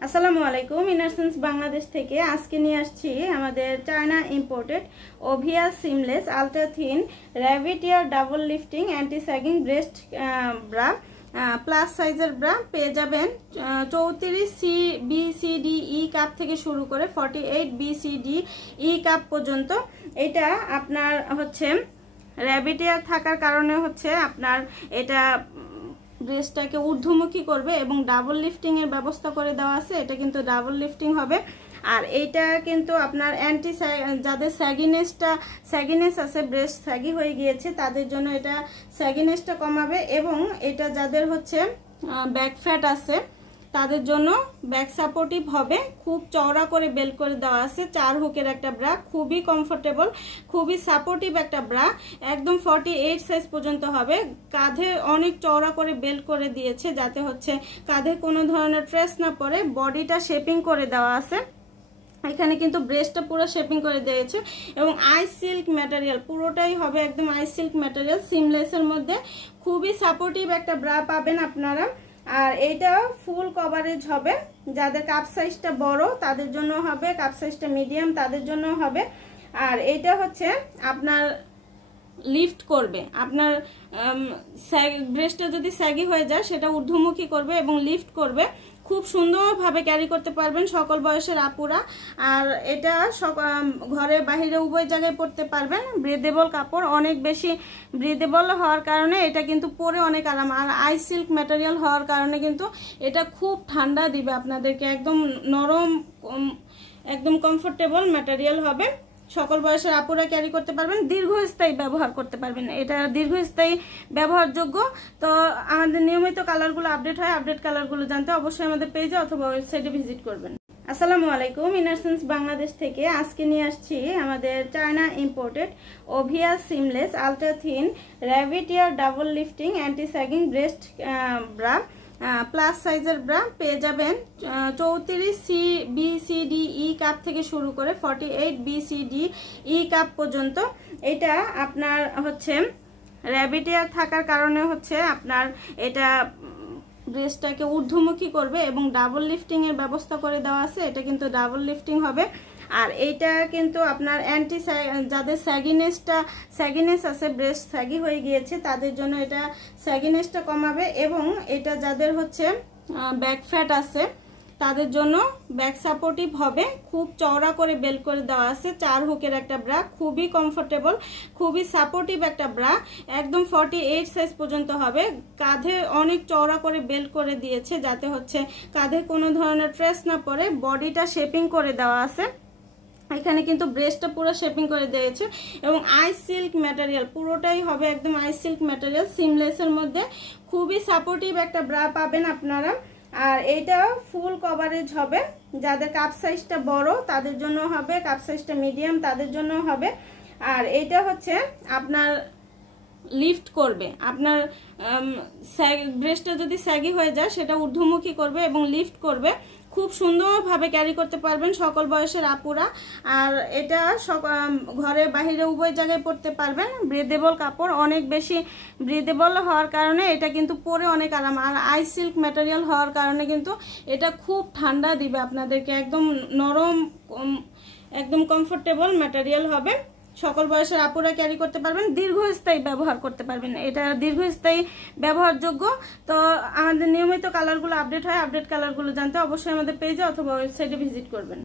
আসসালামু আলাইকুম। ইনারসেন্স বাংলাদেশ থেকে আজকে নিয়ে আসছি আমাদের China imported Ovia seamless ultra thin rabbit ear double lifting anti sagging breast bra plus সাইজের ব্রা পেয়ে যাবেন 34 C B C D E cup থেকে শুরু করে 48 B C D E cup পর্যন্ত। এটা আপনার হচ্ছে র্যাবিট ইয়ার থাকার কারণে হচ্ছে আপনার এটা ব্রেস্টটাকে ঊর্ধ্বমুখী করবে এবং ডাবল লিফটিং এর ব্যবস্থা করে দেওয়া আছে। এটা কিন্তু ডাবল লিফটিং হবে। আর এইটা কিন্তু আপনার অ্যান্টি যাদের স্যাগিনেস আছে, ব্রেস্ট স্যাগি হয়ে গিয়েছে, তাদের জন্য এটা স্যাগিনেসটা কমাবে এবং এটা যাদের হচ্ছে ব্যাক ফ্যাট আছে তাদের জন্য ব্যাক সাপোর্টিভ হবে। খুব চওড়া করে বেল্ট করে দেওয়া আছে, 4 হুকের একটা ব্রা, খুবই কমফোর্টেবল, খুবই সাপোর্টিভ একটা ব্রা, একদম 48 সাইজ পর্যন্ত হবে। কাঁধে অনেক চওড়া করে বেল্ট করে দিয়েছে যাতে হচ্ছে কাঁধে কোনো ধরনের ট্রেস না পড়ে। বডিটা শেপিং করে দেওয়া আছে, এখানে কিন্তু ব্রেস্টটা পুরো শেপিং করে দিয়েছে এবং আইস সিল্ক ম্যাটেরিয়াল পুরোটাই হবে একদম আইস সিল্ক ম্যাটেরিয়াল সিমলেসের মধ্যে। খুবই সাপোর্টিভ একটা ব্রা পাবেন আপনারা। আর এইটা ফুল কভারেজ হবে, যাদের কাপ সাইজটা বড় তাদের জন্য হবে, কাপ সাইজটা মিডিয়াম তাদের জন্য হবে। আর এইটা হচ্ছে আপনার লিফট করবে, আপনার ব্রেস্টটা যদি স্যাগি হয়ে যায় সেটা ঊর্ধ্বমুখী করবে এবং লিফট করবে। খুব সুন্দরভাবে ক্যারি করতে পারবেন সকল বয়সের আপুরা। আর এটা ঘরে বাহিরে উভয় জায়গায় পরতে পারবেন। ব্রিদেবল কাপড়, অনেক বেশি ব্রিদেবল হওয়ার কারণে এটা কিন্তু পরে অনেক আরাম। আর আইস সিল্ক ম্যাটেরিয়াল হওয়ার কারণে কিন্তু এটা খুব ঠান্ডা দিবে আপনাদেরকে, একদম নরম, একদম কমফোর্টেবল ম্যাটেরিয়াল হবে। সকল বয়সের আপুরা ক্যারি করতে পারবেন, দীর্ঘস্থায়ী ব্যবহার করতে পারবেন, এটা দীর্ঘস্থায়ী ব্যবহারযোগ্য। তো আমাদের নিয়মিত কালারগুলো আপডেট হয়, আপডেট কালারগুলো জানতে অবশ্যই আমাদের পেজে অথবা ওয়েবসাইটে ভিজিট করবেন। আসসালামু আলাইকুম। ইনারসেন্স বাংলাদেশ থেকে আজকে নিয়ে আসছি আমাদের China imported Ovia seamless ultra thin rabbit ear double lifting anti sagging breast bra plus সাইজের ব্রা পেয়ে যাবেন 34 C B C D E cup থেকে শুরু করে 48 B C D E cup পর্যন্ত। এটা আপনার হচ্ছে র্যাবিট ইয়ার থাকার কারণে হচ্ছে আপনার এটা ব্রেস্টটাকে ঊর্ধ্বমুখী করবে এবং ডাবল লিফটিং এর ব্যবস্থা করে দেওয়া আছে। এটা কিন্তু ডাবল লিফটিং হবে। আর এইটা কিন্তু আপনার যাদের স্যাগিনেস আছে, ব্রেস্ট স্যাগি হয়ে গিয়েছে, তাদের জন্য এটা স্যাগিনেসটা কমাবে এবং এটা যাদের হচ্ছে ব্যাক ফ্যাট আছে তাদের জন্য ব্যাক সাপোর্টিভ হবে। খুব চওড়া করে বেল্ট করে দেওয়া আছে, 4 হুকের একটা ব্রা, খুবই কমফোর্টেবল, খুবই সাপোর্টিভ একটা ব্রা, একদম 48 সাইজ পর্যন্ত হবে। কাঁধে অনেক চওড়া করে বেল্ট করে দিয়েছে যাতে হচ্ছে কাঁধে কোনো ধরনের ট্রেস না পড়ে। বডিটা শেপিং করে দেওয়া আছে, এখানে কিন্তু ব্রেস্টটা পুরো শেপিং করে দিয়েছে এবং আইস সিল্ক ম্যাটেরিয়াল পুরোটাই হবে একদম আইস সিল্ক ম্যাটেরিয়াল সিমলেসের মধ্যে। খুবই সাপোর্টিভ একটা ব্রা পাবেন আপনারা। আর এইটা ফুল কভারেজ হবে, যাদের কাপ সাইজটা বড় তাদের জন্য হবে, কাপ সাইজটা মিডিয়াম তাদের জন্য হবে। আর এইটা হচ্ছে আপনার লিফট করবে, আপনার ব্রেস্টটা যদি স্যাগি হয়ে যায় সেটা ঊর্ধ্বমুখী করবে এবং লিফট করবে। খুব সুন্দরভাবে ক্যারি করতে পারবেন সকল বয়সের আপুরা। আর এটা ঘরে বাহিরে উভয় জায়গায় পরতে পারবেন। ব্রিদেবল কাপড়, অনেক বেশি ব্রিদেবল হওয়ার কারণে এটা কিন্তু পরে অনেক আরাম। আর আইস সিল্ক ম্যাটেরিয়াল হওয়ার কারণে কিন্তু এটা খুব ঠান্ডা দিবে আপনাদেরকে, একদম নরম, একদম কমফোর্টেবল ম্যাটেরিয়াল হবে। সকল বয়সের আপুরা ক্যারি করতে পারবেন, দীর্ঘস্থায়ী ব্যবহার করতে পারবেন, এটা দীর্ঘস্থায়ী ব্যবহারযোগ্য। তো আমাদের নিয়মিত কালারগুলো আপডেট হয়, আপডেট কালারগুলো জানতে অবশ্যই আমাদের পেজে অথবা ওয়েবসাইটে ভিজিট করবেন।